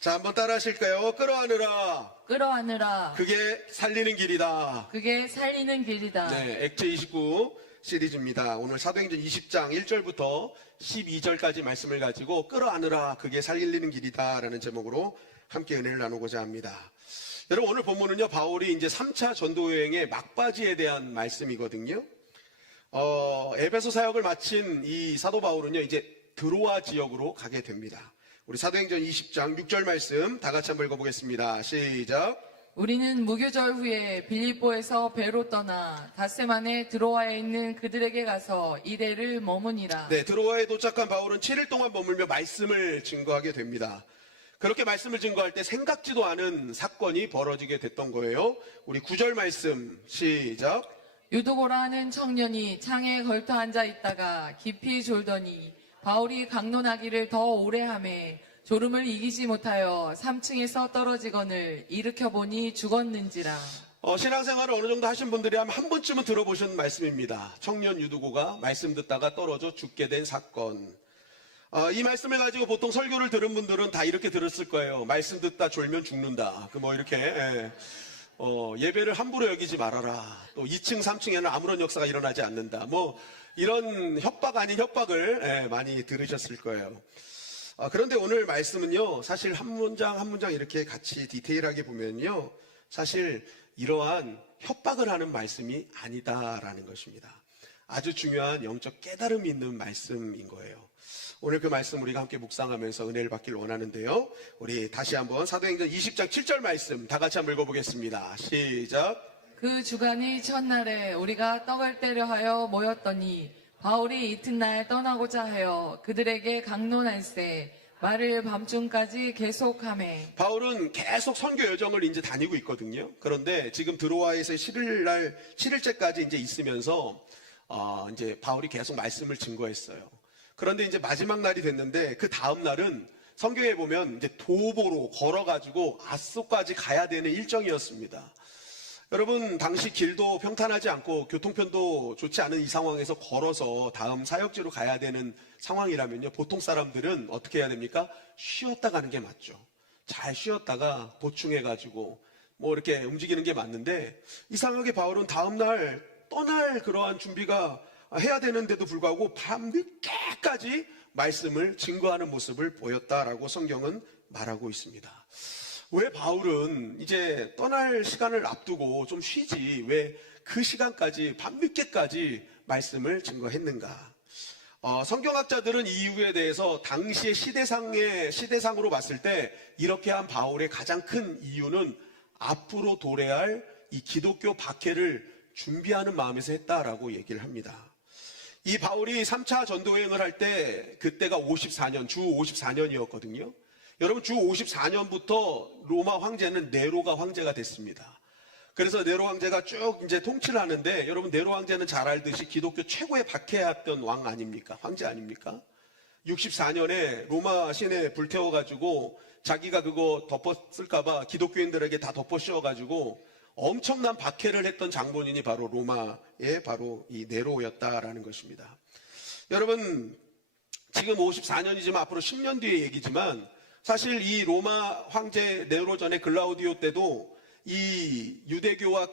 자, 한번 따라 하실까요? 끌어안으라. 끌어안으라. 그게 살리는 길이다. 그게 살리는 길이다. 네, 액체 29 시리즈입니다. 오늘 사도행전 20장 1절부터 12절까지 말씀을 가지고 끌어안으라. 그게 살리는 길이다. 라는 제목으로 함께 은혜를 나누고자 합니다. 여러분, 오늘 본문은요, 바울이 이제 3차 전도여행의 막바지에 대한 말씀이거든요. 에베소 사역을 마친 이 사도 바울은요, 이제 드로아 지역으로 가게 됩니다. 우리 사도행전 20장 6절 말씀 다 같이 한번 읽어보겠습니다. 시작. 우리는 무교절 후에 빌립보에서 배로 떠나 닷새 안에 드로아에 있는 그들에게 가서 이래를 머무니라. 네, 드로아에 도착한 바울은 7일 동안 머물며 말씀을 증거하게 됩니다. 그렇게 말씀을 증거할 때 생각지도 않은 사건이 벌어지게 됐던 거예요. 우리 9절 말씀 시작. 유도고라 하는 청년이 창에 걸터 앉아 있다가 깊이 졸더니 바울이 강론하기를 더 오래 하매 졸음을 이기지 못하여 3층에서 떨어지거늘 일으켜보니 죽었는지라. 신앙생활을 어느 정도 하신 분들이 한 번쯤은 들어보신 말씀입니다. 청년 유두고가 말씀 듣다가 떨어져 죽게 된 사건. 이 말씀을 가지고 보통 설교를 들은 분들은 다 이렇게 들었을 거예요. 말씀 듣다 졸면 죽는다. 이렇게 예배를 함부로 여기지 말아라. 또 2층, 3층에는 아무런 역사가 일어나지 않는다. 이런 협박 아닌 협박을 많이 들으셨을 거예요. 그런데 오늘 말씀은요, 사실 한 문장 한 문장 이렇게 같이 디테일하게 보면요, 사실 이러한 협박을 하는 말씀이 아니다라는 것입니다. 아주 중요한 영적 깨달음이 있는 말씀인 거예요. 오늘 그 말씀 우리가 함께 묵상하면서 은혜를 받길 원하는데요. 우리 다시 한번 사도행전 20장 7절 말씀 다 같이 한번 읽어보겠습니다. 시작. 그 주간의 첫날에 우리가 떡을 떼려 하여 모였더니 바울이 이튿날 떠나고자 하여 그들에게 강론할세 말을 밤중까지 계속하매. 바울은 계속 선교 여정을 이제 다니고 있거든요. 그런데 지금 드로아에서 7일째까지 이제 있으면서 이제 바울이 계속 말씀을 증거했어요. 그런데 이제 마지막 날이 됐는데 그 다음 날은 성경에 보면 이제 도보로 걸어가지고 아소까지 가야 되는 일정이었습니다. 여러분, 당시 길도 평탄하지 않고 교통편도 좋지 않은 이 상황에서 걸어서 다음 사역지로 가야 되는 상황이라면요, 보통 사람들은 어떻게 해야 됩니까? 쉬었다 가는 게 맞죠. 잘 쉬었다가 보충해가지고 이렇게 움직이는 게 맞는데, 이상하게 바울은 다음날 떠날 그러한 준비가 해야 되는데도 불구하고 밤늦게까지 말씀을 증거하는 모습을 보였다라고 성경은 말하고 있습니다. 왜 바울은 이제 떠날 시간을 앞두고 좀 쉬지 왜 그 시간까지 밤늦게까지 말씀을 증거했는가? 성경학자들은 이 이유에 대해서 당시의 시대상으로 봤을 때 이렇게 한 바울의 가장 큰 이유는 앞으로 도래할 이 기독교 박해를 준비하는 마음에서 했다라고 얘기를 합니다. 이 바울이 3차 전도여행을 할 때 그때가 54년, 주 54년이었거든요. 여러분, 주 54년부터 로마 황제는 네로가 황제가 됐습니다. 그래서 네로 황제가 쭉 이제 통치를 하는데, 여러분, 네로 황제는 잘 알듯이 기독교 최고의 박해했던 왕 아닙니까? 황제 아닙니까? 64년에 로마 시내 불태워가지고 자기가 그거 덮었을까봐 기독교인들에게 다 덮어 씌워가지고 엄청난 박해를 했던 장본인이 바로 로마의 바로 이 네로였다라는 것입니다. 여러분, 지금 54년이지만 앞으로 10년 뒤의 얘기지만 사실 이 로마 황제 네로 전에 글라우디오 때도 이 유대교와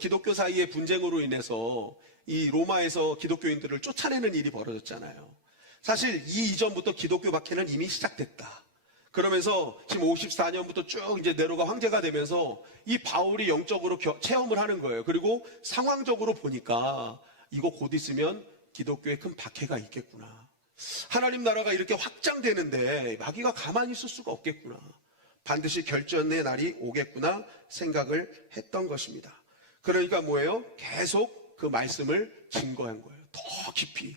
기독교 사이의 분쟁으로 인해서 이 로마에서 기독교인들을 쫓아내는 일이 벌어졌잖아요. 사실 이 이전부터 기독교 박해는 이미 시작됐다. 그러면서 지금 54년부터 쭉 이제 네로가 황제가 되면서 이 바울이 영적으로 체험을 하는 거예요. 그리고 상황적으로 보니까 이거 곧 있으면 기독교에 큰 박해가 있겠구나. 하나님 나라가 이렇게 확장되는데 마귀가 가만히 있을 수가 없겠구나. 반드시 결전의 날이 오겠구나 생각을 했던 것입니다. 그러니까 뭐예요? 계속 그 말씀을 증거한 거예요. 더 깊이.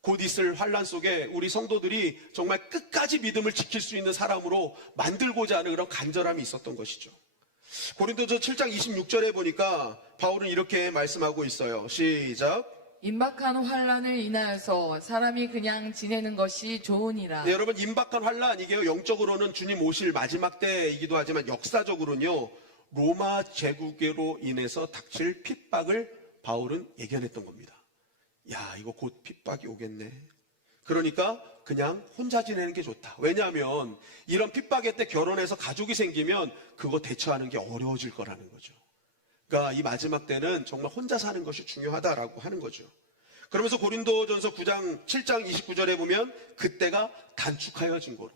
곧 있을 환난 속에 우리 성도들이 정말 끝까지 믿음을 지킬 수 있는 사람으로 만들고자 하는 그런 간절함이 있었던 것이죠. 고린도서 7장 26절에 보니까 바울은 이렇게 말씀하고 있어요. 시작. 임박한 환란을 인하여서 사람이 그냥 지내는 것이 좋으니라. 네, 여러분, 임박한 환란, 이게 영적으로는 주님 오실 마지막 때이기도 하지만 역사적으로는요, 로마 제국으로 인해서 닥칠 핍박을 바울은 예견했던 겁니다. 야, 이거 곧 핍박이 오겠네. 그러니까 그냥 혼자 지내는 게 좋다. 왜냐하면 이런 핍박의 때 결혼해서 가족이 생기면 그거 대처하는 게 어려워질 거라는 거죠. 그러니까 이 마지막 때는 정말 혼자 사는 것이 중요하다라고 하는 거죠. 그러면서 고린도전서 9장 7장 29절에 보면 그때가 단축하여진 거로.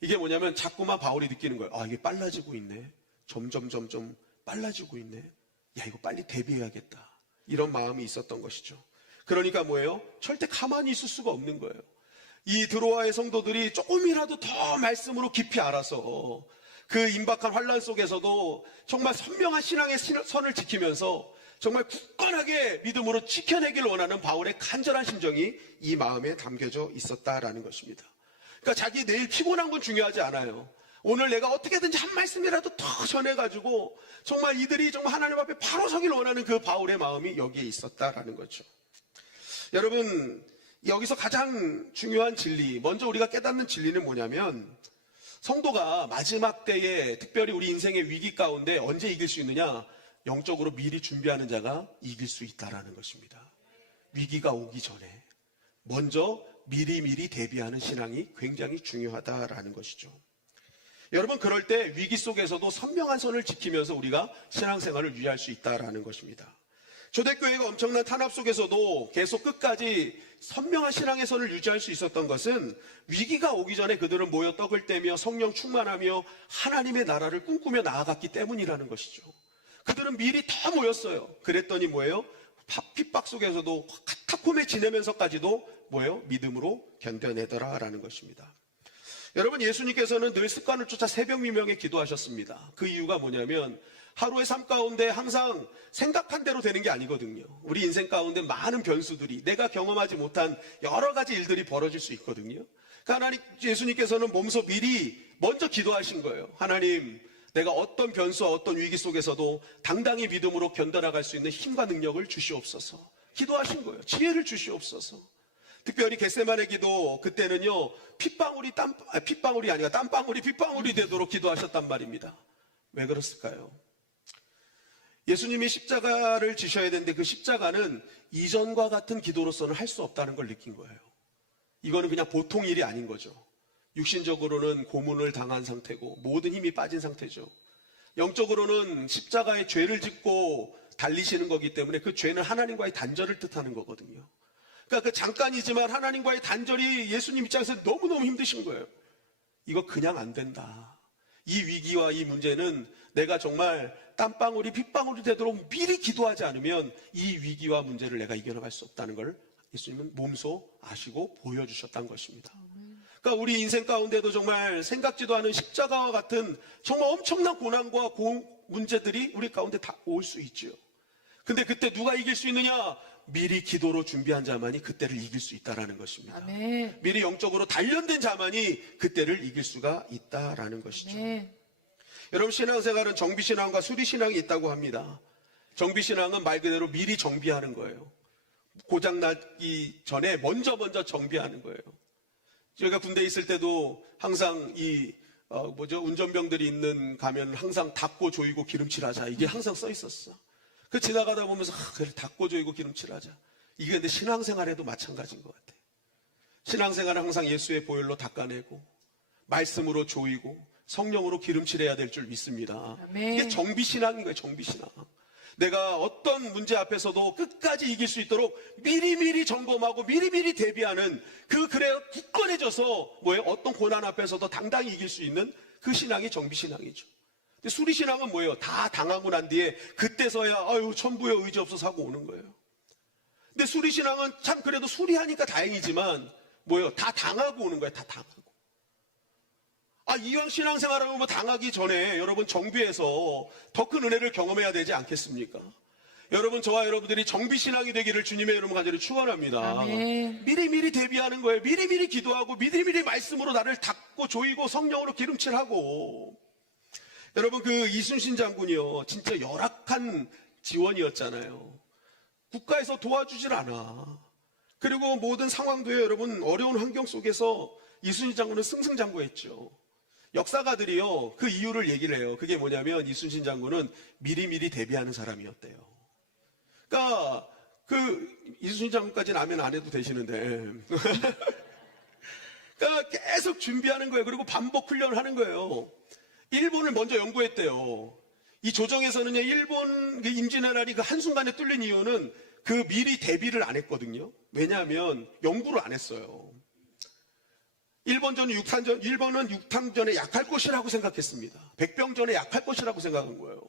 이게 뭐냐면 자꾸만 바울이 느끼는 거예요. 아, 이게 빨라지고 있네. 점점 빨라지고 있네. 야, 이거 빨리 대비해야겠다. 이런 마음이 있었던 것이죠. 그러니까 뭐예요? 절대 가만히 있을 수가 없는 거예요. 이 드로아의 성도들이 조금이라도 더 말씀으로 깊이 알아서 그 임박한 환란 속에서도 정말 선명한 신앙의 선을 지키면서 정말 굳건하게 믿음으로 지켜내길 원하는 바울의 간절한 심정이 이 마음에 담겨져 있었다라는 것입니다. 그러니까 자기 내일 피곤한 건 중요하지 않아요. 오늘 내가 어떻게든지 한 말씀이라도 더 전해가지고 정말 이들이 정말 하나님 앞에 바로 서길 원하는 그 바울의 마음이 여기에 있었다라는 거죠. 여러분, 여기서 가장 중요한 진리, 먼저 우리가 깨닫는 진리는 뭐냐면 성도가 마지막 때에 특별히 우리 인생의 위기 가운데 언제 이길 수 있느냐? 영적으로 미리 준비하는 자가 이길 수 있다라는 것입니다. 위기가 오기 전에 먼저 미리 대비하는 신앙이 굉장히 중요하다라는 것이죠. 여러분, 그럴 때 위기 속에서도 선명한 선을 지키면서 우리가 신앙생활을 유지할 수 있다라는 것입니다. 초대교회가 엄청난 탄압 속에서도 계속 끝까지 선명한 신앙의 선을 유지할 수 있었던 것은 위기가 오기 전에 그들은 모여 떡을 떼며 성령 충만하며 하나님의 나라를 꿈꾸며 나아갔기 때문이라는 것이죠. 그들은 미리 다 모였어요. 그랬더니 뭐예요? 핍박 속에서도 카타콤에 지내면서까지도 뭐예요? 믿음으로 견뎌내더라라는 것입니다. 여러분, 예수님께서는 늘 습관을 쫓아 새벽 미명에 기도하셨습니다. 그 이유가 뭐냐면 하루의 삶 가운데 항상 생각한 대로 되는 게 아니거든요. 우리 인생 가운데 많은 변수들이 내가 경험하지 못한 여러 가지 일들이 벌어질 수 있거든요. 그러니까 예수님께서는 몸소 미리 먼저 기도하신 거예요. 하나님, 내가 어떤 변수와 어떤 위기 속에서도 당당히 믿음으로 견뎌나갈 수 있는 힘과 능력을 주시옵소서. 기도하신 거예요. 지혜를 주시옵소서. 특별히 겟세마네 기도 그때는요, 땀방울이 핏방울이 되도록 기도하셨단 말입니다. 왜 그랬을까요? 예수님이 십자가를 지셔야 되는데 그 십자가는 이전과 같은 기도로서는 할 수 없다는 걸 느낀 거예요. 이거는 그냥 보통 일이 아닌 거죠. 육신적으로는 고문을 당한 상태고 모든 힘이 빠진 상태죠. 영적으로는 십자가에 죄를 짓고 달리시는 거기 때문에 그 죄는 하나님과의 단절을 뜻하는 거거든요. 그러니까 그 잠깐이지만 하나님과의 단절이 예수님 입장에서 너무너무 힘드신 거예요. 이거 그냥 안 된다. 이 위기와 이 문제는 내가 정말 땀방울이 핏방울이 되도록 미리 기도하지 않으면 이 위기와 문제를 내가 이겨나갈 수 없다는 걸 예수님은 몸소 아시고 보여주셨다는 것입니다. 그러니까 우리 인생 가운데도 정말 생각지도 않은 십자가와 같은 정말 엄청난 고난과 문제들이 우리 가운데 다 올 수 있죠. 근데 그때 누가 이길 수 있느냐? 미리 기도로 준비한 자만이 그때를 이길 수 있다라는 것입니다. 아멘. 미리 영적으로 단련된 자만이 그때를 이길 수가 있다라는 것이죠. 아멘. 여러분, 신앙생활은 정비신앙과 수리신앙이 있다고 합니다. 정비신앙은 말 그대로 미리 정비하는 거예요. 고장나기 전에 먼저 정비하는 거예요. 저희가 군대에 있을 때도 항상 운전병들이 있는 가면 항상 닦고 조이고 기름칠하자. 이게 항상 써 있었어. 그 지나가다 보면서 그래, 닦고 조이고 기름칠하자. 이게 근데 신앙생활에도 마찬가지인 것 같아요. 신앙생활은 항상 예수의 보혈로 닦아내고 말씀으로 조이고 성령으로 기름칠해야 될 줄 믿습니다. 아멘. 이게 정비신앙인 거예요. 정비신앙. 내가 어떤 문제 앞에서도 끝까지 이길 수 있도록 미리미리 점검하고 미리미리 대비하는 그래 굳건해져서 뭐예요? 어떤 고난 앞에서도 당당히 이길 수 있는 그 신앙이 정비신앙이죠. 근데 수리신앙은 뭐예요? 다 당하고 난 뒤에 그때서야 천부여 의지 없어서 하고 오는 거예요. 근데 수리신앙은 참 그래도 수리하니까 다행이지만 뭐예요? 다 당하고 오는 거예요. 다 당하고. 이왕 신앙생활하면 당하기 전에 여러분 정비해서 더 큰 은혜를 경험해야 되지 않겠습니까? 여러분, 저와 여러분들이 정비신앙이 되기를 주님의 이름으로 간절히 축원합니다. 아멘. 미리미리 대비하는 거예요. 미리미리 기도하고 미리미리 말씀으로 나를 닦고 조이고 성령으로 기름칠하고. 여러분, 그 이순신 장군이요, 진짜 열악한 지원이었잖아요. 국가에서 도와주질 않아. 그리고 모든 상황도요, 여러분, 어려운 환경 속에서 이순신 장군은 승승장구했죠. 역사가들이요, 그 이유를 얘기를 해요. 그게 뭐냐면 이순신 장군은 미리미리 대비하는 사람이었대요. 그러니까 그 이순신 장군까지는 아멘 안 해도 되시는데 그러니까 계속 준비하는 거예요. 그리고 반복 훈련을 하는 거예요. 일본을 먼저 연구했대요. 이 조정에서는요, 일본 임진왜란이 그 한순간에 뚫린 이유는 그 미리 대비를 안 했거든요. 왜냐하면 연구를 안 했어요. 일본은 육탄전에 약할 것이라고 생각했습니다. 백병전에 약할 것이라고 생각한 거예요.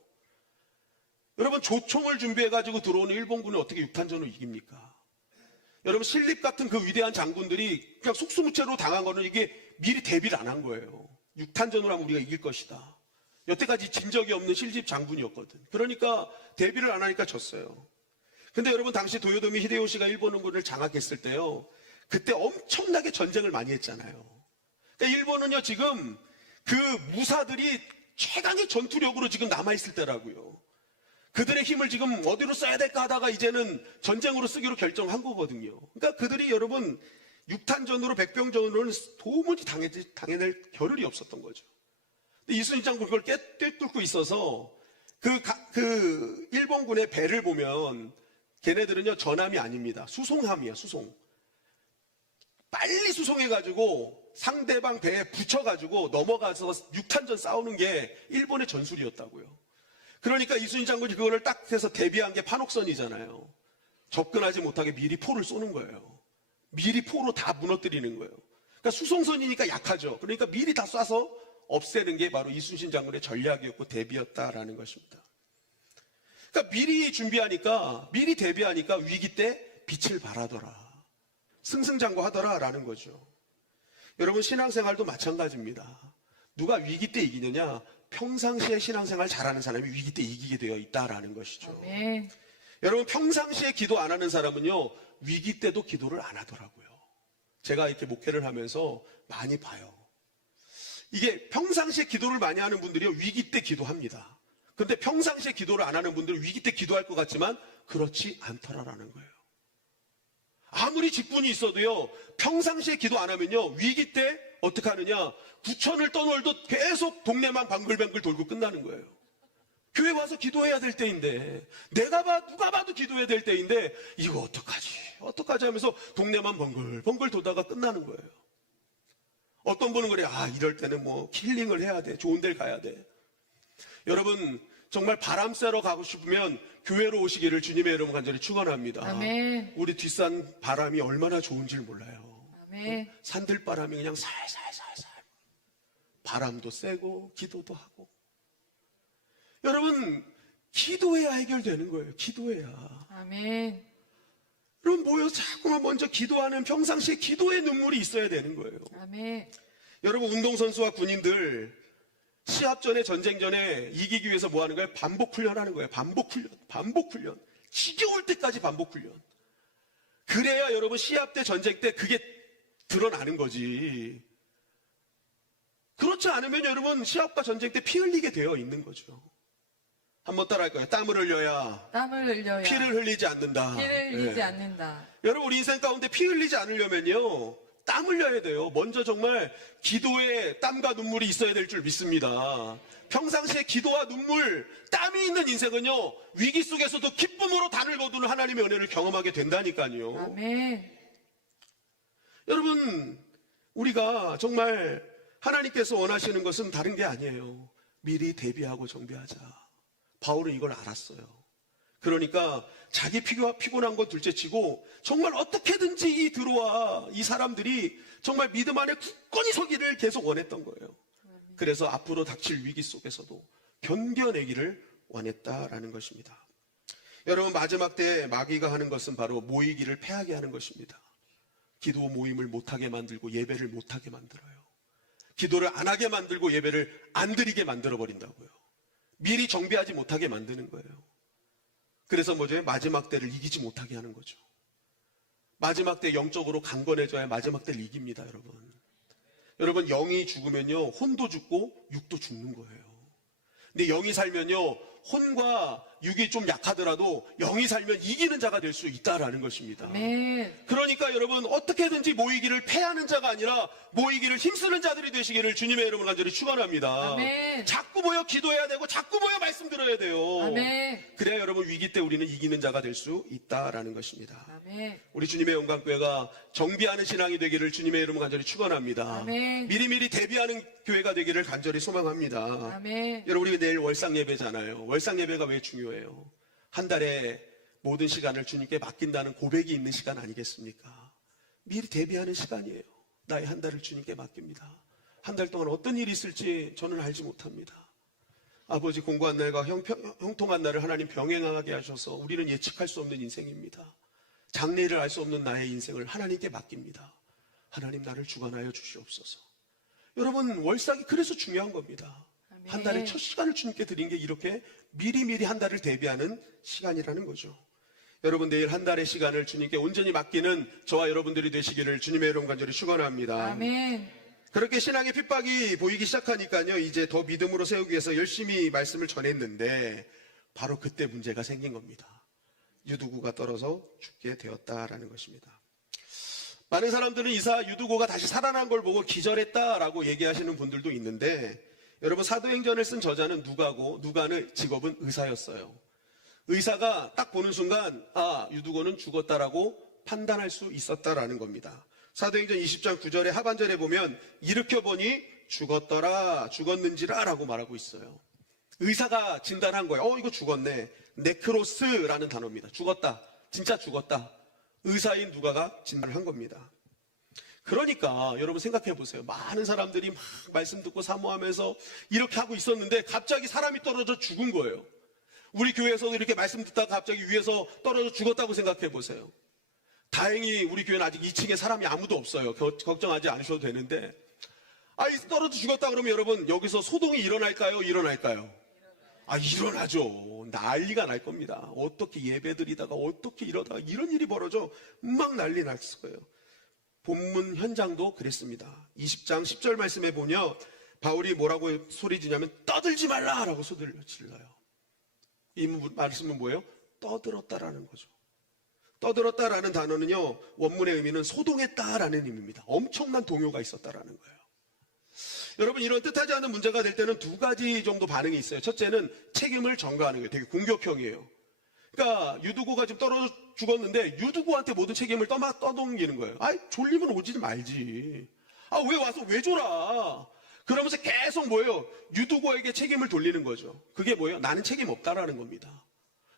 여러분, 조총을 준비해가지고 들어오는 일본군을 어떻게 육탄전으로 이깁니까? 여러분, 신립 같은 그 위대한 장군들이 그냥 속수무책으로 당한 거는 이게 미리 대비를 안 한 거예요. 육탄전으로 하면 우리가 이길 것이다. 여태까지 진 적이 없는 신립 장군이었거든. 그러니까 대비를 안 하니까 졌어요. 근데 여러분, 당시 도요토미 히데요시가 일본군을 장악했을 때요, 그때 엄청나게 전쟁을 많이 했잖아요. 그러니까 일본은요, 지금 그 무사들이 최강의 전투력으로 지금 남아있을 때라고요. 그들의 힘을 지금 어디로 써야 될까 하다가 이제는 전쟁으로 쓰기로 결정한 거거든요. 그러니까 그들이 여러분, 육탄전으로 백병전으로는 도무지 당해낼 겨를이 없었던 거죠. 근데 이순신 장군 그걸 꿰뚫고 있어서 그 일본군의 배를 보면 걔네들은요, 전함이 아닙니다. 수송함이에요, 수송. 빨리 수송해가지고 상대방 배에 붙여가지고 넘어가서 육탄전 싸우는 게 일본의 전술이었다고요. 그러니까 이순신 장군이 그거를 딱 해서 대비한 게 판옥선이잖아요. 접근하지 못하게 미리 포를 쏘는 거예요. 미리 포로 다 무너뜨리는 거예요. 그러니까 수송선이니까 약하죠. 그러니까 미리 다 쏴서 없애는 게 바로 이순신 장군의 전략이었고 대비였다라는 것입니다. 그러니까 미리 준비하니까, 미리 대비하니까 위기 때 빛을 발하더라. 승승장구하더라라는 거죠. 여러분, 신앙생활도 마찬가지입니다. 누가 위기 때 이기느냐? 평상시에 신앙생활 잘하는 사람이 위기 때 이기게 되어 있다라는 것이죠. 아멘. 여러분, 평상시에 기도 안 하는 사람은요, 위기 때도 기도를 안 하더라고요. 제가 이렇게 목회를 하면서 많이 봐요. 이게 평상시에 기도를 많이 하는 분들이요, 위기 때 기도합니다. 근데 평상시에 기도를 안 하는 분들은 위기 때 기도할 것 같지만 그렇지 않더라라는 거예요. 아무리 직분이 있어도요, 평상시에 기도 안 하면요, 위기 때 어떻게 하느냐? 구천을 떠놀도 계속 동네만 방글방글 돌고 끝나는 거예요. 교회 와서 기도해야 될 때인데, 누가 봐도 기도해야 될 때인데, 이거 어떡하지 하면서 동네만 벙글벙글 돌다가 끝나는 거예요. 어떤 분은 그래요. 이럴 때는 뭐 힐링을 해야 돼. 좋은 데를 가야 돼. 여러분, 정말 바람 쐬러 가고 싶으면 교회로 오시기를 주님의 이름 간절히 축원합니다. 아멘. 우리 뒷산 바람이 얼마나 좋은지 몰라요. 아멘. 산들바람이 그냥 살살살살. 바람도 쐬고 기도도 하고. 여러분, 기도해야 해결되는 거예요. 기도해야. 아멘. 여러분, 모여서 자꾸만 먼저 기도하는, 평상시에 기도의 눈물이 있어야 되는 거예요. 아멘. 여러분, 운동선수와 군인들 시합 전에, 전쟁 전에 이기기 위해서 뭐 하는 거예요? 반복 훈련하는 거예요. 반복 훈련. 지겨울 때까지 반복 훈련. 그래야 여러분, 시합 때, 전쟁 때 그게 드러나는 거지. 그렇지 않으면 여러분, 시합과 전쟁 때 피 흘리게 되어 있는 거죠. 한번 따라할 거예요. 땀을 흘려야 땀을 흘려야 피를 흘리지 않는다. 피를 흘리지 예. 않는다. 여러분, 우리 인생 가운데 피 흘리지 않으려면요, 땀 흘려야 돼요. 먼저 정말 기도에 땀과 눈물이 있어야 될 줄 믿습니다. 평상시에 기도와 눈물, 땀이 있는 인생은요, 위기 속에서도 기쁨으로 단을 거두는 하나님의 은혜를 경험하게 된다니까요. 아멘. 여러분, 우리가 정말 하나님께서 원하시는 것은 다른 게 아니에요. 미리 대비하고 정비하자. 바울은 이걸 알았어요. 그러니까 자기 피곤한 건 둘째치고 정말 어떻게든지 이 사람들이 정말 믿음 안에 굳건히 서기를 계속 원했던 거예요. 그래서 앞으로 닥칠 위기 속에서도 견뎌내기를 원했다라는 것입니다. 여러분, 마지막 때 마귀가 하는 것은 바로 모이기를 패하게 하는 것입니다. 기도 모임을 못하게 만들고 예배를 못하게 만들어요. 기도를 안 하게 만들고 예배를 안 드리게 만들어버린다고요. 미리 정비하지 못하게 만드는 거예요. 그래서 뭐죠? 마지막 때를 이기지 못하게 하는 거죠. 마지막 때 영적으로 강건해져야 마지막 때를 이깁니다, 여러분. 여러분, 영이 죽으면요, 혼도 죽고 육도 죽는 거예요. 근데 영이 살면요, 혼과 육이 좀 약하더라도 영이 살면 이기는 자가 될 수 있다라는 것입니다. 아멘. 그러니까 여러분 어떻게든지 모이기를 패하는 자가 아니라 모이기를 힘쓰는 자들이 되시기를 주님의 이름으로 간절히 축원합니다. 아멘. 자꾸 모여 기도해야 되고 자꾸 모여 말씀 들어야 돼요. 아멘. 그래야 여러분 위기 때 우리는 이기는 자가 될 수 있다라는 것입니다. 아멘. 우리 주님의 영광교회가 정비하는 신앙이 되기를 주님의 이름으로 간절히 축원합니다. 아멘. 미리미리 대비하는 교회가 되기를 간절히 소망합니다. 아멘. 여러분 우리 내일 월상 예배잖아요. 월상 예배가 왜 중요해요? 한 달에 모든 시간을 주님께 맡긴다는 고백이 있는 시간 아니겠습니까? 미리 대비하는 시간이에요. 나의 한 달을 주님께 맡깁니다. 한 달 동안 어떤 일이 있을지 저는 알지 못합니다. 아버지 공고한 날과 형통한 날을 하나님 병행하게 하셔서 우리는 예측할 수 없는 인생입니다. 장래를 알 수 없는 나의 인생을 하나님께 맡깁니다. 하나님 나를 주관하여 주시옵소서. 여러분 월삭이 그래서 중요한 겁니다. 아멘. 한 달에 첫 시간을 주님께 드린 게 이렇게 미리미리 한 달을 대비하는 시간이라는 거죠. 여러분 내일 한 달의 시간을 주님께 온전히 맡기는 저와 여러분들이 되시기를 주님의 이름 간절히 축원합니다. 아멘. 그렇게 신앙의 핍박이 보이기 시작하니까요, 이제 더 믿음으로 세우기 위해서 열심히 말씀을 전했는데 바로 그때 문제가 생긴 겁니다. 유두구가 떨어져 죽게 되었다라는 것입니다. 많은 사람들은 이사 유두고가 다시 살아난 걸 보고 기절했다라고 얘기하시는 분들도 있는데, 여러분 사도행전을 쓴 저자는 누가고, 누가는 직업은 의사였어요. 의사가 딱 보는 순간 유두고는 죽었다라고 판단할 수 있었다라는 겁니다. 사도행전 20장 9절의 하반절에 보면 일으켜보니 죽었더라, 죽었는지라 라고 말하고 있어요. 의사가 진단한 거예요. 이거 죽었네. 네크로스라는 단어입니다. 죽었다, 진짜 죽었다. 의사인 누가가 진단을 한 겁니다. 그러니까 여러분 생각해 보세요. 많은 사람들이 막 말씀 듣고 사모하면서 이렇게 하고 있었는데 갑자기 사람이 떨어져 죽은 거예요. 우리 교회에서도 이렇게 말씀 듣다가 갑자기 위에서 떨어져 죽었다고 생각해 보세요. 다행히 우리 교회는 아직 2층에 사람이 아무도 없어요. 걱정하지 않으셔도 되는데, 떨어져 죽었다 그러면 여러분 여기서 소동이 일어날까요? 일어날까요? 일어나죠. 난리가 날 겁니다. 어떻게 예배드리다가 어떻게 이러다가 이런 일이 벌어져 막 난리 났을 거예요. 본문 현장도 그랬습니다. 20장 10절 말씀에 보면 바울이 뭐라고 소리 지냐면 떠들지 말라라고 소리를 질러요. 이 말씀은 뭐예요? 떠들었다라는 거죠. 떠들었다라는 단어는요, 원문의 의미는 소동했다라는 의미입니다. 엄청난 동요가 있었다라는 거예요. 여러분 이런 뜻하지 않은 문제가 될 때는 두 가지 정도 반응이 있어요. 첫째는 책임을 전가하는 거예요. 되게 공격형이에요. 그러니까 유두고가 지금 떨어져 죽었는데 유두고한테 모든 책임을 떠넘기는 거예요. 졸리면 오지 말지. 왜 와서 왜 졸아? 그러면서 계속 뭐예요? 유두고에게 책임을 돌리는 거죠. 그게 뭐예요? 나는 책임 없다라는 겁니다.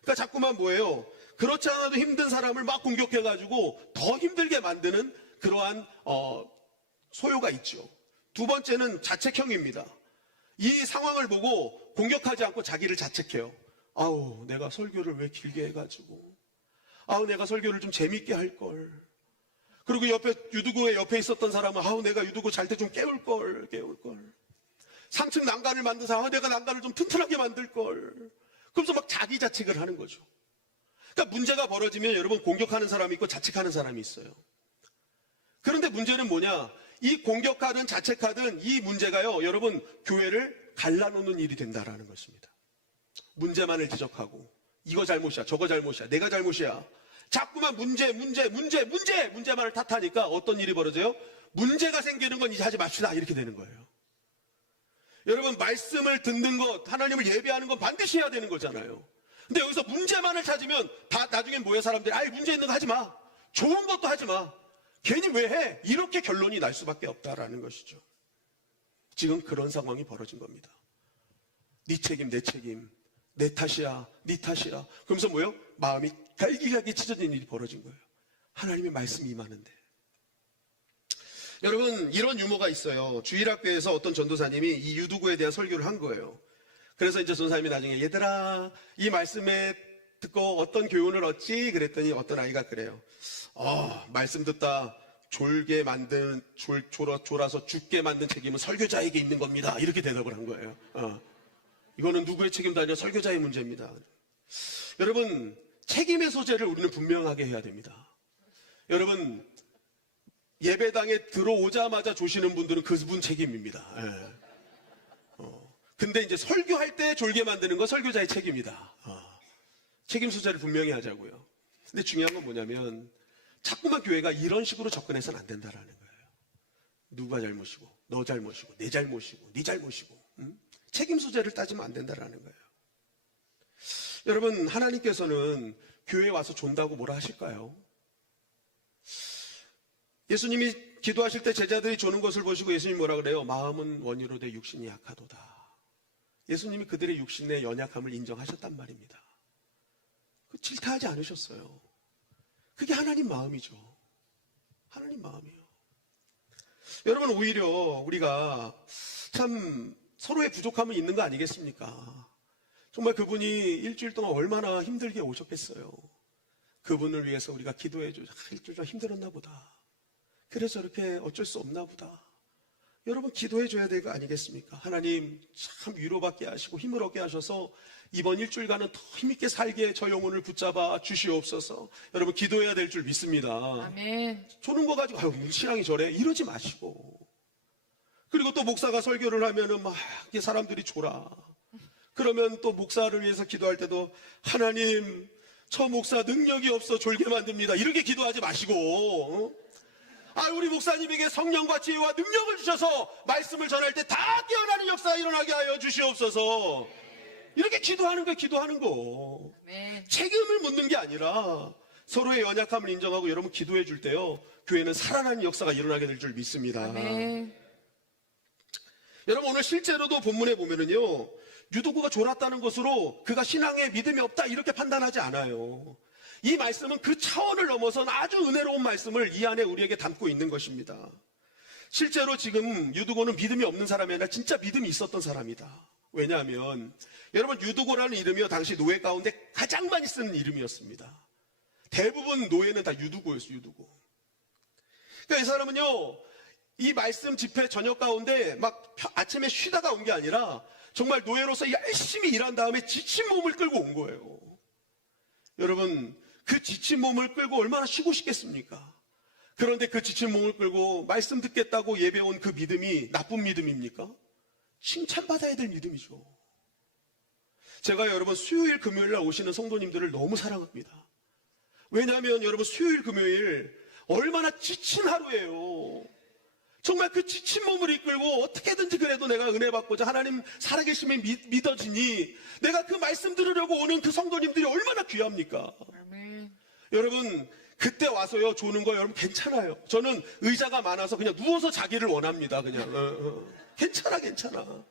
그러니까 자꾸만 뭐예요? 그렇지 않아도 힘든 사람을 막 공격해가지고 더 힘들게 만드는 그러한 소요가 있죠. 두 번째는 자책형입니다. 이 상황을 보고 공격하지 않고 자기를 자책해요. 내가 설교를 왜 길게 해가지고, 내가 설교를 좀 재밌게 할걸. 그리고 유두고의 옆에 있었던 사람은 내가 유두고 잘 때 좀 깨울걸. 3층 난간을 만든 사람, 내가 난간을 좀 튼튼하게 만들걸. 그러면서 막 자기 자책을 하는 거죠. 그러니까 문제가 벌어지면 여러분 공격하는 사람이 있고 자책하는 사람이 있어요. 그런데 문제는 뭐냐? 이 공격하든 자책하든 이 문제가요, 여러분 교회를 갈라놓는 일이 된다라는 것입니다. 문제만을 지적하고 이거 잘못이야, 저거 잘못이야, 내가 잘못이야. 자꾸만 문제만을 탓하니까 어떤 일이 벌어져요? 문제가 생기는 건 이제 하지 맙시다 이렇게 되는 거예요. 여러분 말씀을 듣는 것, 하나님을 예배하는 건 반드시 해야 되는 거잖아요. 근데 여기서 문제만을 찾으면 나중엔 뭐예요? 사람들이 문제 있는 거 하지 마, 좋은 것도 하지 마, 괜히 왜 해? 이렇게 결론이 날 수밖에 없다라는 것이죠. 지금 그런 상황이 벌어진 겁니다. 네 책임, 내 책임, 내 탓이야, 네 탓이야. 그러면서 뭐예요? 마음이 갈기갈기 찢어진 일이 벌어진 거예요. 하나님의 말씀이 임하는데. 여러분 이런 유머가 있어요. 주일학교에서 어떤 전도사님이 이 유두고에 대한 설교를 한 거예요. 그래서 이제 전도사님이 나중에 얘들아 이 말씀에 듣고 어떤 교훈을 얻지? 그랬더니 어떤 아이가 그래요. 말씀 듣다 졸게 만든 졸아서 죽게 만든 책임은 설교자에게 있는 겁니다. 이렇게 대답을 한 거예요. 이거는 누구의 책임도 아니라 설교자의 문제입니다. 여러분 책임의 소재를 우리는 분명하게 해야 됩니다. 여러분 예배당에 들어오자마자 조시는 분들은 그분 책임입니다. 근데 이제 설교할 때 졸게 만드는 건 설교자의 책임이다. 책임 소재를 분명히 하자고요. 근데 중요한 건 뭐냐면 자꾸만 교회가 이런 식으로 접근해서는 안 된다라는 거예요. 누가 잘못이고 너 잘못이고 내 잘못이고 네 잘못이고 책임 소재를 따지면 안 된다라는 거예요. 여러분, 하나님께서는 교회에 와서 존다고 뭐라 하실까요? 예수님이 기도하실 때 제자들이 조는 것을 보시고 예수님이 뭐라 그래요? 마음은 원유로 돼 육신이 약하도다. 예수님이 그들의 육신의 연약함을 인정하셨단 말입니다. 질타하지 않으셨어요. 그게 하나님 마음이죠. 하나님 마음이에요. 여러분, 오히려 우리가 참 서로의 부족함은 있는 거 아니겠습니까? 정말 그분이 일주일 동안 얼마나 힘들게 오셨겠어요. 그분을 위해서 우리가 기도해줘. 일주일 동안 힘들었나 보다. 그래서 이렇게 어쩔 수 없나 보다. 여러분, 기도해줘야 될 거 아니겠습니까? 하나님 참 위로받게 하시고 힘을 얻게 하셔서 이번 일주일간은 더 힘있게 살게 저 영혼을 붙잡아 주시옵소서. 여러분, 기도해야 될 줄 믿습니다. 아멘. 조는 거 가지고 아유, 신앙이 저래 이러지 마시고, 그리고 또 목사가 설교를 하면은 막 이렇게 사람들이 졸아. 그러면 또 목사를 위해서 기도할 때도 하나님 저 목사 능력이 없어 졸게 만듭니다 이렇게 기도하지 마시고, 우리 목사님에게 성령과 지혜와 능력을 주셔서 말씀을 전할 때 다 깨어나는 역사가 일어나게 하여 주시옵소서. 이렇게 기도하는 거예요. 기도하는 거. 아멘. 책임을 묻는 게 아니라 서로의 연약함을 인정하고 여러분 기도해 줄 때요, 교회는 살아나는 역사가 일어나게 될 줄 믿습니다. 아멘. 여러분, 오늘 실제로도 본문에 보면은요, 유도구가 졸았다는 것으로 그가 신앙에 믿음이 없다 이렇게 판단하지 않아요. 이 말씀은 그 차원을 넘어선 아주 은혜로운 말씀을 이 안에 우리에게 담고 있는 것입니다. 실제로 지금 유두고는 믿음이 없는 사람이 아니라 진짜 믿음이 있었던 사람이다. 왜냐하면 여러분, 유두고라는 이름이요, 당시 노예 가운데 가장 많이 쓰는 이름이었습니다. 대부분 노예는 다 유두고였어요. 유두고. 그러니까 이 사람은요, 이 말씀 집회 저녁 가운데 막 아침에 쉬다가 온 게 아니라 정말 노예로서 열심히 일한 다음에 지친 몸을 끌고 온 거예요. 여러분, 그 지친 몸을 끌고 얼마나 쉬고 싶겠습니까? 그런데 그 지친 몸을 끌고 말씀 듣겠다고 예배 온 그 믿음이 나쁜 믿음입니까? 칭찬받아야 될 믿음이죠. 제가 여러분 수요일 금요일 날 오시는 성도님들을 너무 사랑합니다. 왜냐하면 여러분, 수요일 금요일 얼마나 지친 하루예요. 정말 그 지친 몸을 이끌고 어떻게든지 그래도 내가 은혜 받고자 하나님 살아계심이 믿어지니 내가 그 말씀 들으려고 오는 그 성도님들이 얼마나 귀합니까? 아멘. 여러분, 그때 와서요 조는 거 여러분 괜찮아요. 저는 의자가 많아서 그냥 누워서 자기를 원합니다. 그냥 괜찮아.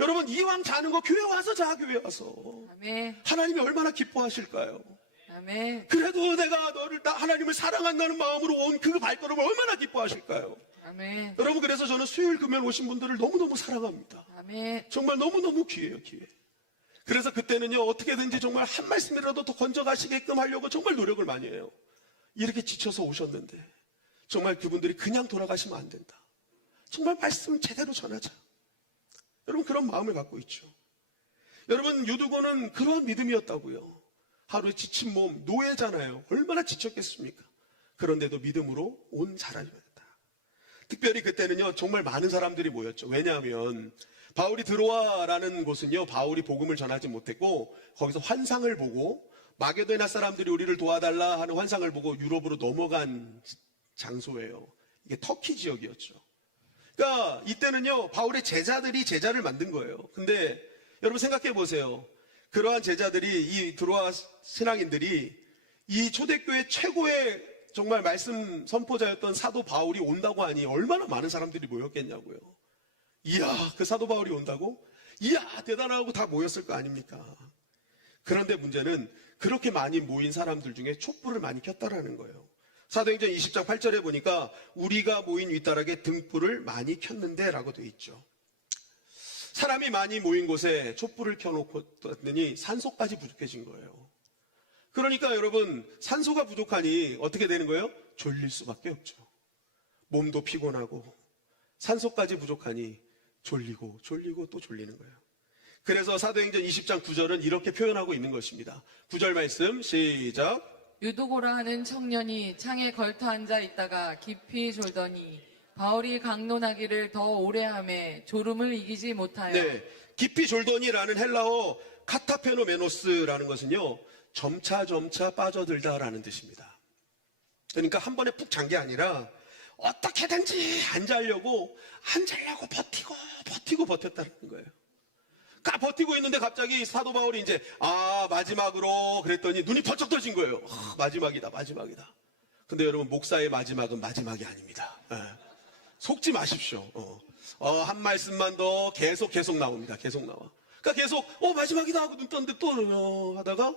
여러분, 이왕 자는 거 교회 와서 자. 교회 와서. 아멘. 하나님이 얼마나 기뻐하실까요? 아멘. 그래도 내가 너를 하나님을 사랑한다는 마음으로 온 그 발걸음을 얼마나 기뻐하실까요? 아멘. 여러분, 그래서 저는 수요일 금요일 오신 분들을 너무너무 사랑합니다. 아멘. 정말 너무너무 귀해요. 귀해. 그래서 그때는요, 어떻게든지 정말 한 말씀이라도 더 건져가시게끔 하려고 정말 노력을 많이 해요. 이렇게 지쳐서 오셨는데 정말 그분들이 그냥 돌아가시면 안 된다. 정말 말씀 제대로 전하자. 여러분, 그런 마음을 갖고 있죠. 여러분, 유두고는 그러한 믿음이었다고요. 하루에 지친 몸, 노예잖아요. 얼마나 지쳤겠습니까? 그런데도 믿음으로 온 사람이었다. 특별히 그때는요, 정말 많은 사람들이 모였죠. 왜냐하면 바울이 드로아라는 곳은요, 바울이 복음을 전하지 못했고 거기서 환상을 보고 마게도나 사람들이 우리를 도와달라 하는 환상을 보고 유럽으로 넘어간 장소예요. 이게 터키 지역이었죠. 그러니까 이때는요, 바울의 제자들이 제자를 만든 거예요. 근데 여러분 생각해 보세요. 그러한 제자들이, 이 드로아 신앙인들이 이 초대교회 최고의 정말 말씀 선포자였던 사도 바울이 온다고 하니 얼마나 많은 사람들이 모였겠냐고요. 이야, 그 사도 바울이 온다고? 이야, 대단하고 다 모였을 거 아닙니까? 그런데 문제는 그렇게 많이 모인 사람들 중에 촛불을 많이 켰다라는 거예요. 사도행전 20장 8절에 보니까 우리가 모인 윗다락에 등불을 많이 켰는데 라고 되어 있죠. 사람이 많이 모인 곳에 촛불을 켜놓고 떴더니 산소까지 부족해진 거예요. 그러니까 여러분, 산소가 부족하니 어떻게 되는 거예요? 졸릴 수밖에 없죠. 몸도 피곤하고 산소까지 부족하니 졸리고 또 졸리는 거예요. 그래서 사도행전 20장 9절은 이렇게 표현하고 있는 것입니다. 9절 말씀 시작. 유두고라 하는 청년이 창에 걸터 앉아 있다가 깊이 졸더니 바울이 강론하기를 더 오래 하매 졸음을 이기지 못하여 네, 깊이 졸더니라는 헬라어 카타페노메노스라는 것은요, 점차 빠져들다라는 뜻입니다. 그러니까 한 번에 푹 잔 게 아니라 어떻게든지 안 자려고 버텼다는 거예요. 버티고 있는데 갑자기 사도 바울이 이제 마지막으로 그랬더니 눈이 번쩍 떠진 거예요. 마지막이다. 근데 여러분, 목사의 마지막은 마지막이 아닙니다. 예. 속지 마십시오. 한 말씀만 더 계속 나옵니다. 계속 나와. 그러니까 계속 마지막이다 하고 눈 떴는데 또 하다가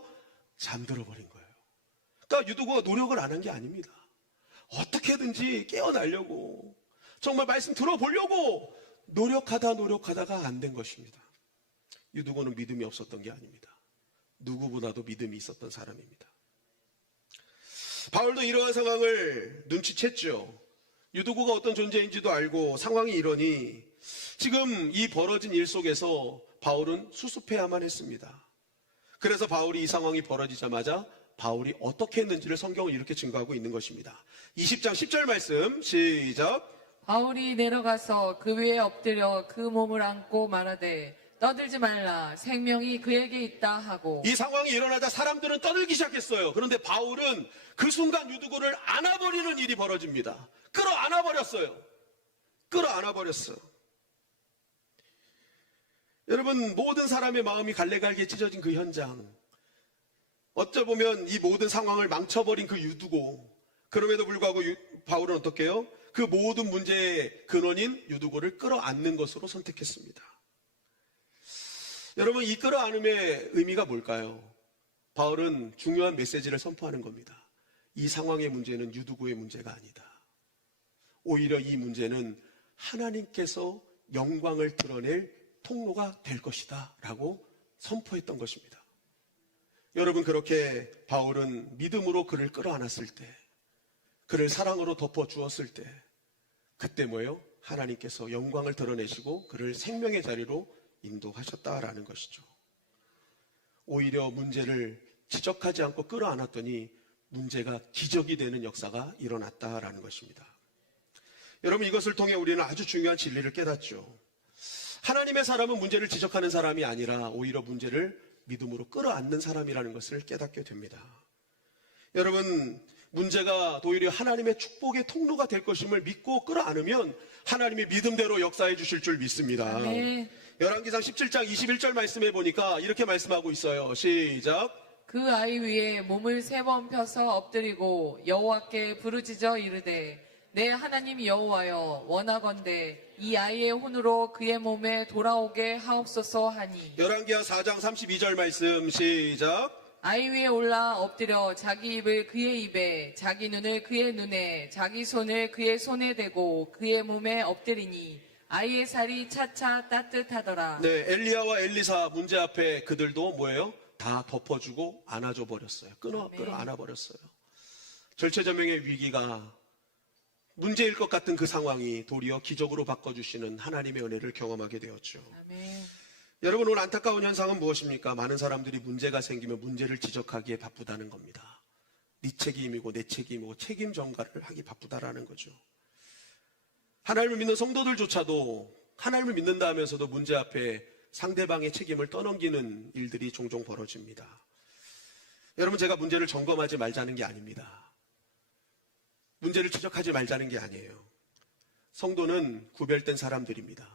잠들어 버린 거예요. 그러니까 유두고가 노력을 안 한 게 아닙니다. 어떻게든지 깨어나려고, 정말 말씀 들어보려고 노력하다가 안 된 것입니다. 유두고는 믿음이 없었던 게 아닙니다. 누구보다도 믿음이 있었던 사람입니다. 바울도 이러한 상황을 눈치챘죠. 유두고가 어떤 존재인지도 알고 상황이 이러니 지금 이 벌어진 일 속에서 바울은 수습해야만 했습니다. 그래서 바울이 이 상황이 벌어지자마자 바울이 어떻게 했는지를 성경은 이렇게 증거하고 있는 것입니다. 20장 10절 말씀 시작. 바울이 내려가서 그 위에 엎드려 그 몸을 안고 말하되 떠들지 말라 생명이 그에게 있다 하고. 이 상황이 일어나자 사람들은 떠들기 시작했어요. 그런데 바울은 그 순간 유두고를 안아버리는 일이 벌어집니다. 끌어안아버렸어요. 여러분, 모든 사람의 마음이 갈래갈게 찢어진 그 현장, 어쩌보면 이 모든 상황을 망쳐버린 그 유두고, 그럼에도 불구하고 바울은 어떻게 해요? 그 모든 문제의 근원인 유두고를 끌어안는 것으로 선택했습니다. 여러분, 이 끌어안음의 의미가 뭘까요? 바울은 중요한 메시지를 선포하는 겁니다. 이 상황의 문제는 유두고의 문제가 아니다. 오히려 이 문제는 하나님께서 영광을 드러낼 통로가 될 것이다 라고 선포했던 것입니다. 여러분, 그렇게 바울은 믿음으로 그를 끌어안았을 때, 그를 사랑으로 덮어주었을 때, 그때 뭐예요? 하나님께서 영광을 드러내시고 그를 생명의 자리로 인도하셨다라는 것이죠. 오히려 문제를 지적하지 않고 끌어안았더니 문제가 기적이 되는 역사가 일어났다라는 것입니다. 여러분, 이것을 통해 우리는 아주 중요한 진리를 깨닫죠. 하나님의 사람은 문제를 지적하는 사람이 아니라 오히려 문제를 믿음으로 끌어안는 사람이라는 것을 깨닫게 됩니다. 여러분, 문제가 오히려 하나님의 축복의 통로가 될 것임을 믿고 끌어안으면 하나님이 믿음대로 역사해 주실 줄 믿습니다. 아멘. 열왕기상 17장 21절 말씀해 보니까 이렇게 말씀하고 있어요. 시작. 그 아이 위에 몸을 3번 펴서 엎드리고 여호와께 부르짖어 이르되 내 하나님 여호와여 원하건대 이 아이의 혼으로 그의 몸에 돌아오게 하옵소서 하니. 열왕기하 4장 32절 말씀 시작. 아이 위에 올라 엎드려 자기 입을 그의 입에 자기 눈을 그의 눈에 자기 손을 그의 손에 대고 그의 몸에 엎드리니 아이의 살이 차차 따뜻하더라. 네, 엘리야와 엘리사 문제 앞에 그들도 뭐예요? 다 덮어주고 안아줘 버렸어요. 끌어 안아버렸어요. 절체절명의 위기가 문제일 것 같은 그 상황이 도리어 기적으로 바꿔주시는 하나님의 은혜를 경험하게 되었죠. 아멘. 여러분, 오늘 안타까운 현상은 무엇입니까? 많은 사람들이 문제가 생기면 문제를 지적하기에 바쁘다는 겁니다. 네 책임이고 내 책임이고 책임 전가를 하기 바쁘다라는 거죠. 하나님을 믿는 성도들조차도 하나님을 믿는다 하면서도 문제 앞에 상대방의 책임을 떠넘기는 일들이 종종 벌어집니다. 여러분, 제가 문제를 점검하지 말자는 게 아닙니다. 문제를 지적하지 말자는 게 아니에요. 성도는 구별된 사람들입니다.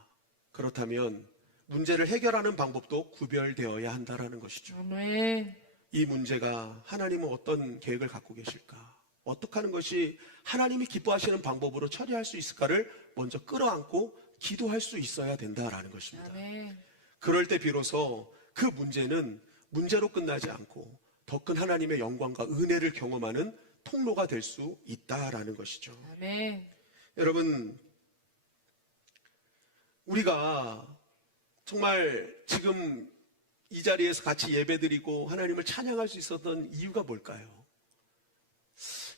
그렇다면 문제를 해결하는 방법도 구별되어야 한다는 것이죠. 아멘. 이 문제가 하나님은 어떤 계획을 갖고 계실까? 어떻게 하는 것이 하나님이 기뻐하시는 방법으로 처리할 수 있을까를 먼저 끌어안고 기도할 수 있어야 된다라는 것입니다. 아멘. 그럴 때 비로소 그 문제는 문제로 끝나지 않고 더 큰 하나님의 영광과 은혜를 경험하는 통로가 될 수 있다라는 것이죠. 아멘. 여러분, 우리가 정말 지금 이 자리에서 같이 예배드리고 하나님을 찬양할 수 있었던 이유가 뭘까요?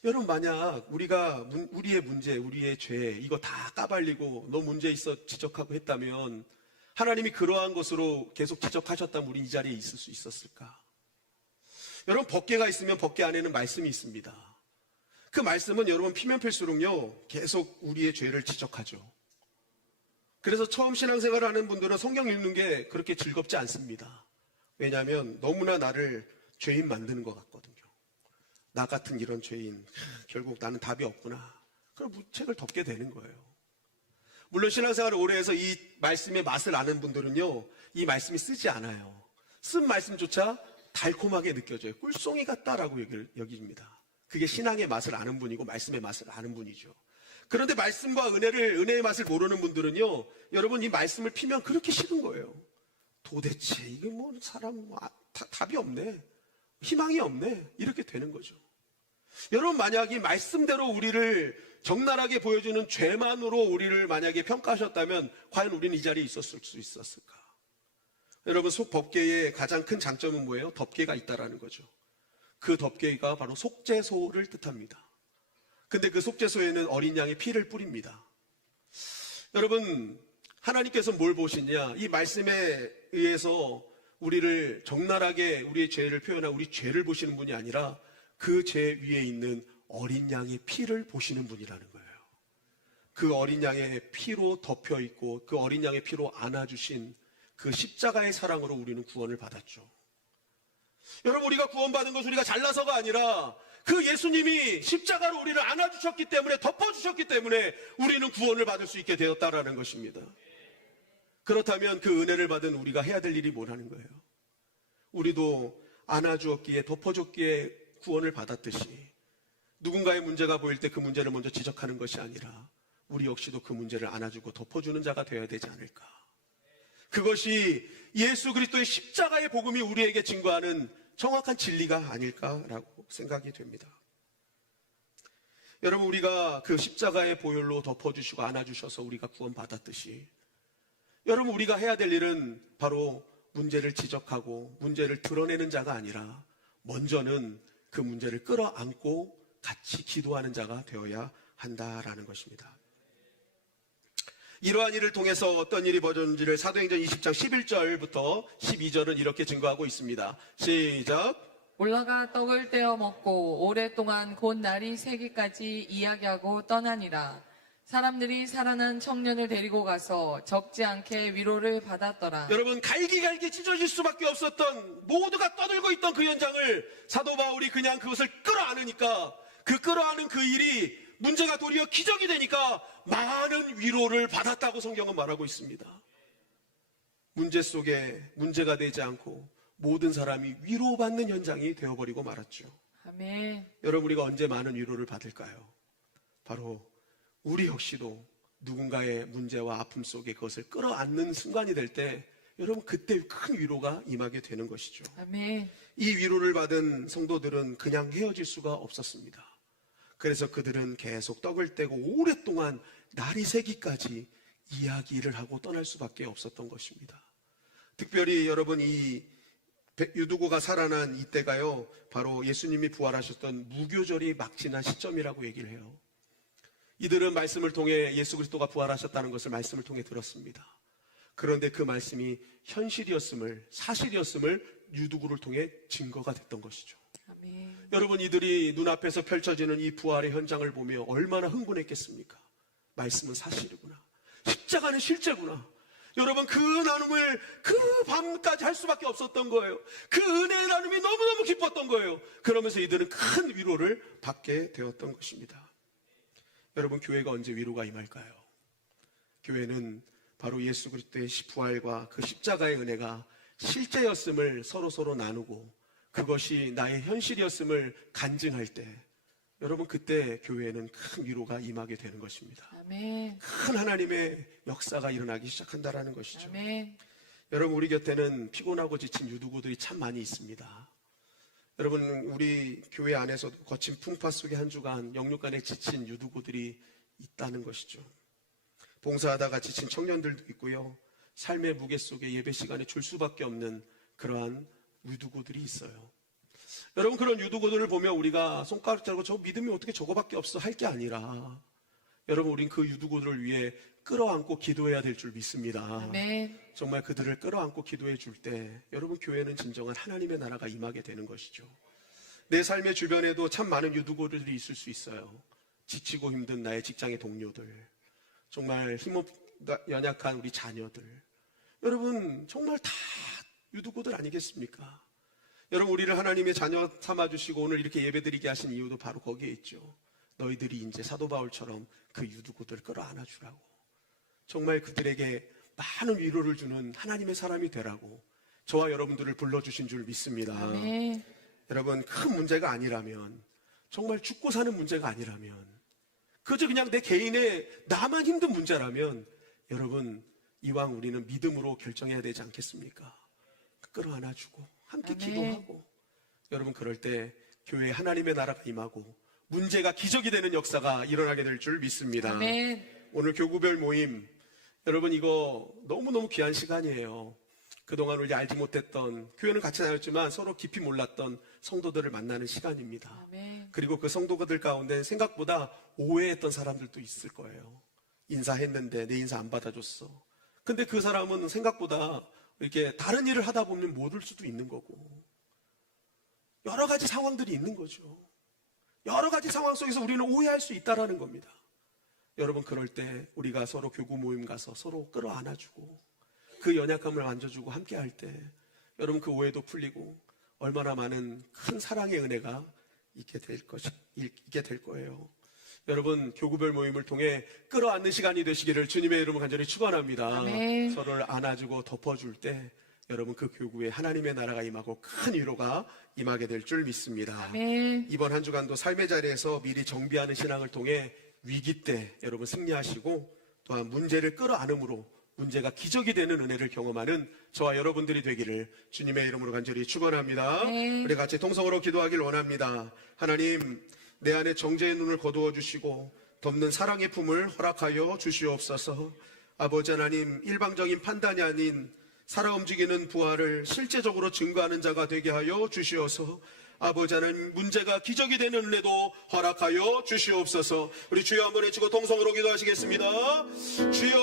여러분, 만약 우리가 우리의 문제, 우리의 죄 이거 다 까발리고 너 문제 있어 지적하고 했다면 하나님이 그러한 것으로 계속 지적하셨다면 우리 이 자리에 있을 수 있었을까? 여러분, 법궤가 있으면 법궤 안에는 말씀이 있습니다. 그 말씀은 여러분 피면 필수록요 계속 우리의 죄를 지적하죠. 그래서 처음 신앙생활을 하는 분들은 성경 읽는 게 그렇게 즐겁지 않습니다. 왜냐하면 너무나 나를 죄인 만드는 것 같거든요. 나 같은 이런 죄인, 결국 나는 답이 없구나. 그럼 책을 덮게 되는 거예요. 물론 신앙생활을 오래 해서 이 말씀의 맛을 아는 분들은요, 이 말씀이 쓰지 않아요. 쓴 말씀조차 달콤하게 느껴져요. 꿀송이 같다라고 여깁니다. 그게 신앙의 맛을 아는 분이고 말씀의 맛을 아는 분이죠. 그런데 말씀과 은혜의 맛을 모르는 분들은요, 여러분 이 말씀을 피면 그렇게 싫은 거예요. 도대체 이게 뭐 사람 답이 없네, 희망이 없네, 이렇게 되는 거죠. 여러분 만약 이 말씀대로 우리를 적나라하게 보여주는 죄만으로 우리를 만약에 평가하셨다면 과연 우리는 이 자리에 있었을 수 있었을까? 여러분 법계의 가장 큰 장점은 뭐예요? 덮개가 있다라는 거죠. 그 덮개가 바로 속죄소를 뜻합니다. 근데 그 속죄소에는 어린 양의 피를 뿌립니다. 여러분 하나님께서 뭘 보시냐? 이 말씀에 의해서 우리를 적나라하게 우리의 죄를 표현하고 우리 죄를 보시는 분이 아니라 그 죄 위에 있는 어린 양의 피를 보시는 분이라는 거예요. 그 어린 양의 피로 덮여 있고 그 어린 양의 피로 안아주신 그 십자가의 사랑으로 우리는 구원을 받았죠. 여러분 우리가 구원받은 것은 우리가 잘나서가 아니라 그 예수님이 십자가로 우리를 안아주셨기 때문에, 덮어주셨기 때문에 우리는 구원을 받을 수 있게 되었다라는 것입니다. 그렇다면 그 은혜를 받은 우리가 해야 될 일이 뭐라는 거예요? 우리도 안아주었기에, 덮어줬기에 구원을 받았듯이 누군가의 문제가 보일 때 그 문제를 먼저 지적하는 것이 아니라 우리 역시도 그 문제를 안아주고 덮어주는 자가 되어야 되지 않을까? 그것이 예수 그리스도의 십자가의 복음이 우리에게 증거하는 정확한 진리가 아닐까라고 생각이 됩니다. 여러분 우리가 그 십자가의 보혈로 덮어주시고 안아주셔서 우리가 구원받았듯이 여러분 우리가 해야 될 일은 바로 문제를 지적하고 문제를 드러내는 자가 아니라 먼저는 그 문제를 끌어안고 같이 기도하는 자가 되어야 한다라는 것입니다. 이러한 일을 통해서 어떤 일이 벌어졌는지를 사도행전 20장 11절부터 12절은 이렇게 증거하고 있습니다. 시작. 올라가 떡을 떼어 먹고 오랫동안 곧 날이 새기까지 이야기하고 떠나니라. 사람들이 살아난 청년을 데리고 가서 적지 않게 위로를 받았더라. 여러분 갈기갈기 찢어질 수밖에 없었던, 모두가 떠들고 있던 그 현장을 사도 바울이 그냥 그것을 끌어안으니까, 그 끌어안은 그 일이 문제가 도리어 기적이 되니까 많은 위로를 받았다고 성경은 말하고 있습니다. 문제 속에 문제가 되지 않고 모든 사람이 위로받는 현장이 되어버리고 말았죠. 아멘. 여러분 우리가 언제 많은 위로를 받을까요? 바로 우리 역시도 누군가의 문제와 아픔 속에 그것을 끌어안는 순간이 될 때 여러분 그때 큰 위로가 임하게 되는 것이죠. 아멘. 이 위로를 받은 성도들은 그냥 헤어질 수가 없었습니다. 그래서 그들은 계속 떡을 떼고 오랫동안 날이 새기까지 이야기를 하고 떠날 수밖에 없었던 것입니다. 특별히 여러분 이 유두고가 살아난 이때가요, 바로 예수님이 부활하셨던 무교절이 막 지난 시점이라고 얘기를 해요. 이들은 말씀을 통해 예수 그리스도가 부활하셨다는 것을 말씀을 통해 들었습니다. 그런데 그 말씀이 현실이었음을, 사실이었음을 유두고를 통해 증거가 됐던 것이죠. 아멘. 여러분 이들이 눈앞에서 펼쳐지는 이 부활의 현장을 보며 얼마나 흥분했겠습니까? 말씀은 사실이구나, 십자가는 실제구나. 여러분 그 나눔을 그 밤까지 할 수밖에 없었던 거예요. 그 은혜의 나눔이 너무너무 기뻤던 거예요. 그러면서 이들은 큰 위로를 받게 되었던 것입니다. 여러분 교회가 언제 위로가 임할까요? 교회는 바로 예수 그리스도의 부활과 그 십자가의 은혜가 실제였음을 서로 나누고 그것이 나의 현실이었음을 간증할 때, 여러분 그때 교회에는 큰 위로가 임하게 되는 것입니다. 아멘. 큰 하나님의 역사가 일어나기 시작한다라는 것이죠. 아멘. 여러분 우리 곁에는 피곤하고 지친 유두고들이 참 많이 있습니다. 여러분 우리 교회 안에서도 거친 풍파 속의 한 주간 영육간에 지친 유두고들이 있다는 것이죠. 봉사하다가 지친 청년들도 있고요, 삶의 무게 속에 예배 시간에 줄 수밖에 없는 그러한 유두고들이 있어요. 여러분 그런 유두고들을 보며 우리가 손가락 자르고 저 믿음이 어떻게 저거밖에 없어 할 게 아니라, 여러분 우린 그 유두고들을 위해 끌어안고 기도해야 될 줄 믿습니다. 아멘. 정말 그들을 끌어안고 기도해 줄 때 여러분 교회는 진정한 하나님의 나라가 임하게 되는 것이죠. 내 삶의 주변에도 참 많은 유두고들이 있을 수 있어요. 지치고 힘든 나의 직장의 동료들, 정말 힘없 연약한 우리 자녀들, 여러분 정말 다 유두고들 아니겠습니까? 여러분, 우리를 하나님의 자녀 삼아주시고 오늘 이렇게 예배드리게 하신 이유도 바로 거기에 있죠. 너희들이 이제 사도 바울처럼 그 유두고들 끌어안아 주라고, 정말 그들에게 많은 위로를 주는 하나님의 사람이 되라고 저와 여러분들을 불러주신 줄 믿습니다. 아멘. 여러분, 큰 문제가 아니라면, 정말 죽고 사는 문제가 아니라면, 그저 그냥 내 개인의 나만 힘든 문제라면, 여러분, 이왕 우리는 믿음으로 결정해야 되지 않겠습니까? 끌어안아주고 함께 아멘. 기도하고, 여러분, 그럴 때 교회에 하나님의 나라가 임하고 문제가 기적이 되는 역사가 일어나게 될 줄 믿습니다. 아멘. 오늘 교구별 모임, 여러분 이거 너무너무 귀한 시간이에요. 그동안 우리 알지 못했던, 교회는 같이 다녔지만 서로 깊이 몰랐던 성도들을 만나는 시간입니다. 아멘. 그리고 그 성도들 가운데 생각보다 오해했던 사람들도 있을 거예요. 인사했는데 내 인사 안 받아줬어. 근데 그 사람은 생각보다 이렇게 다른 일을 하다 보면 못 올 수도 있는 거고, 여러 가지 상황들이 있는 거죠. 여러 가지 상황 속에서 우리는 오해할 수 있다라는 겁니다. 여러분, 그럴 때 우리가 서로 교구 모임 가서 서로 끌어안아주고 그 연약함을 만져주고 함께 할 때, 여러분 그 오해도 풀리고 얼마나 많은 큰 사랑의 은혜가 있게 될 거예요. 여러분, 교구별 모임을 통해 끌어안는 시간이 되시기를 주님의 이름으로 간절히 축원합니다. 아멘. 서로를 안아주고 덮어줄 때 여러분 그 교구에 하나님의 나라가 임하고 큰 위로가 임하게 될 줄 믿습니다. 아멘. 이번 한 주간도 삶의 자리에서 미리 정비하는 신앙을 통해 위기 때 여러분 승리하시고, 또한 문제를 끌어안음으로 문제가 기적이 되는 은혜를 경험하는 저와 여러분들이 되기를 주님의 이름으로 간절히 축원합니다. 네. 우리 같이 통성으로 기도하길 원합니다. 하나님, 내 안에 정죄의 눈을 거두어 주시고 덮는 사랑의 품을 허락하여 주시옵소서. 아버지 하나님, 일방적인 판단이 아닌 살아 움직이는 부활을 실제적으로 증거하는 자가 되게 하여 주시어서, 아버지 하나님, 문제가 기적이 되는 은혜도 허락하여 주시옵소서. 우리 주여 한번 외치고 통성으로 기도하시겠습니다. 주여,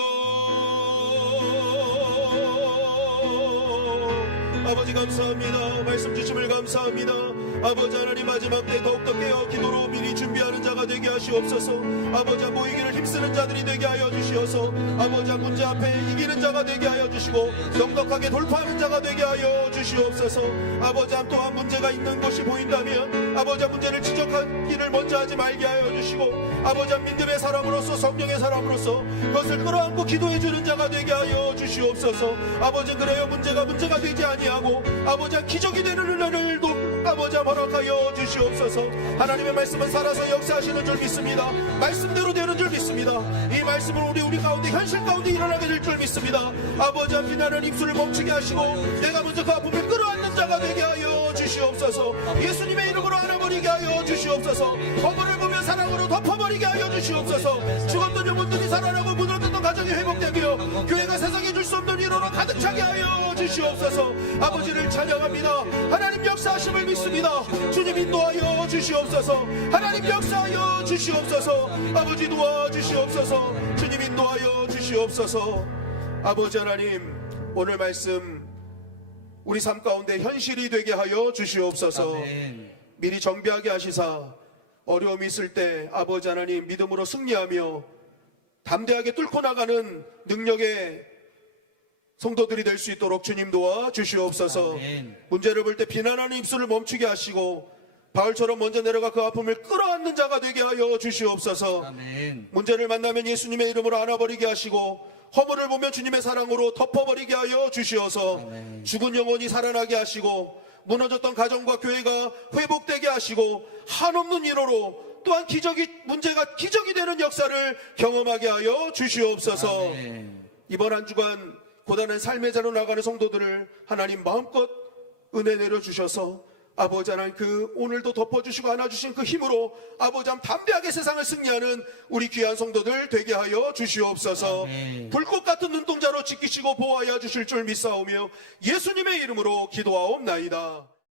아버지 감사합니다. 말씀 주심을 감사합니다. 아버지 하나님, 마지막 때 더욱더 깨어 기도로 미리 준비하는 자가 되게 하시옵소서. 아버지, 모이기를 힘쓰는 자들이 되게 하여 주시어서, 아버지, 문제 앞에 이기는 자가 되게 하여 주시고 넉넉하게 돌파하는 자가 되게 하여 주시옵소서. 아버지, 또한 문제가 있는 것이 보인다면 아버지, 문제를 지적하기를 먼저 하지 말게 하여 주시고, 아버지, 믿음의 사람으로서 성령의 사람으로서 그것을 끌어안고 기도해 주는 자가 되게 하여 주시옵소서. 아버지, 그래야 문제가 되지 아니하고 아버지, 기적이 되는 은혜를 아버지 허락하여 주시옵소서. 하나님의 말씀은 살아서 역사하시는 줄 믿습니다. 말씀대로 되는 줄 믿습니다. 이 말씀은 우리 가운데, 현실 가운데 일어나게 될 줄 믿습니다. 아버지, 비난은 입술을 멈추게 하시고 내가 먼저 그 아픔을 끌어안는 자가 되게 하여 주시옵소서. 예수님의 이름으로 안아버리게 하여 주시옵소서. 허물을 보며 사랑으로 덮어버리게 하여 주시옵소서. 죽었던 영혼들이 살아나고 무너졌던 가정이 회복되며 교회가 세상에 줄 수 없는 위로로 가득 차게 하여 주시옵소서. 아버지를 찬양합니다. 하나님 역사하심을 믿습니다. 주님 인도하여 주시옵소서. 하나님 역사하여 주시옵소서. 아버지 도와주시옵소서. 주님 인도하여 주시옵소서. 아버지 하나님, 오늘 말씀 우리 삶 가운데 현실이 되게 하여 주시옵소서. 아멘. 미리 정비하게 하시사 어려움이 있을 때 아버지 하나님, 믿음으로 승리하며 담대하게 뚫고 나가는 능력의 성도들이 될 수 있도록 주님 도와 주시옵소서. 아멘. 문제를 볼 때 비난하는 입술을 멈추게 하시고 바울처럼 먼저 내려가 그 아픔을 끌어안는 자가 되게 하여 주시옵소서. 아멘. 문제를 만나면 예수님의 이름으로 안아버리게 하시고 허물을 보면 주님의 사랑으로 덮어버리게 하여 주시어서, 아멘. 죽은 영혼이 살아나게 하시고 무너졌던 가정과 교회가 회복되게 하시고 한없는 위로로 또한 문제가 기적이 되는 역사를 경험하게 하여 주시옵소서. 아멘. 이번 한 주간 고단한 삶의 자로 나가는 성도들을 하나님 마음껏 은혜 내려주셔서 아버지 하나님, 그 오늘도 덮어주시고 안아주신 그 힘으로 아버지 하나님, 담대하게 세상을 승리하는 우리 귀한 성도들 되게 하여 주시옵소서. 아멘. 불꽃 같은 눈동자로 지키시고 보호하여 주실 줄 믿사오며 예수님의 이름으로 기도하옵나이다.